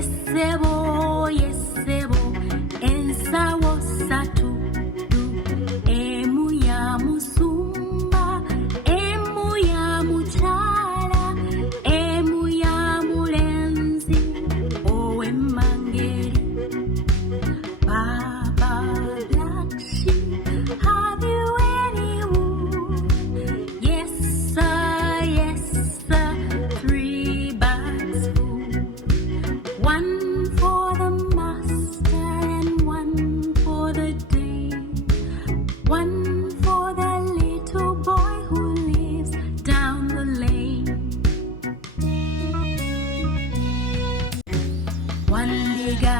Yesebo, yesebo, ensawo satu. Emu ya musumba, emu ya muchala, emu ya mulenzi, ow'emmangeri. Baba Black Sheep, have you any wool? Yes sir, 3 bags full. One for the master and one for the day. One for the little boy who lives down the lane. Wandiga,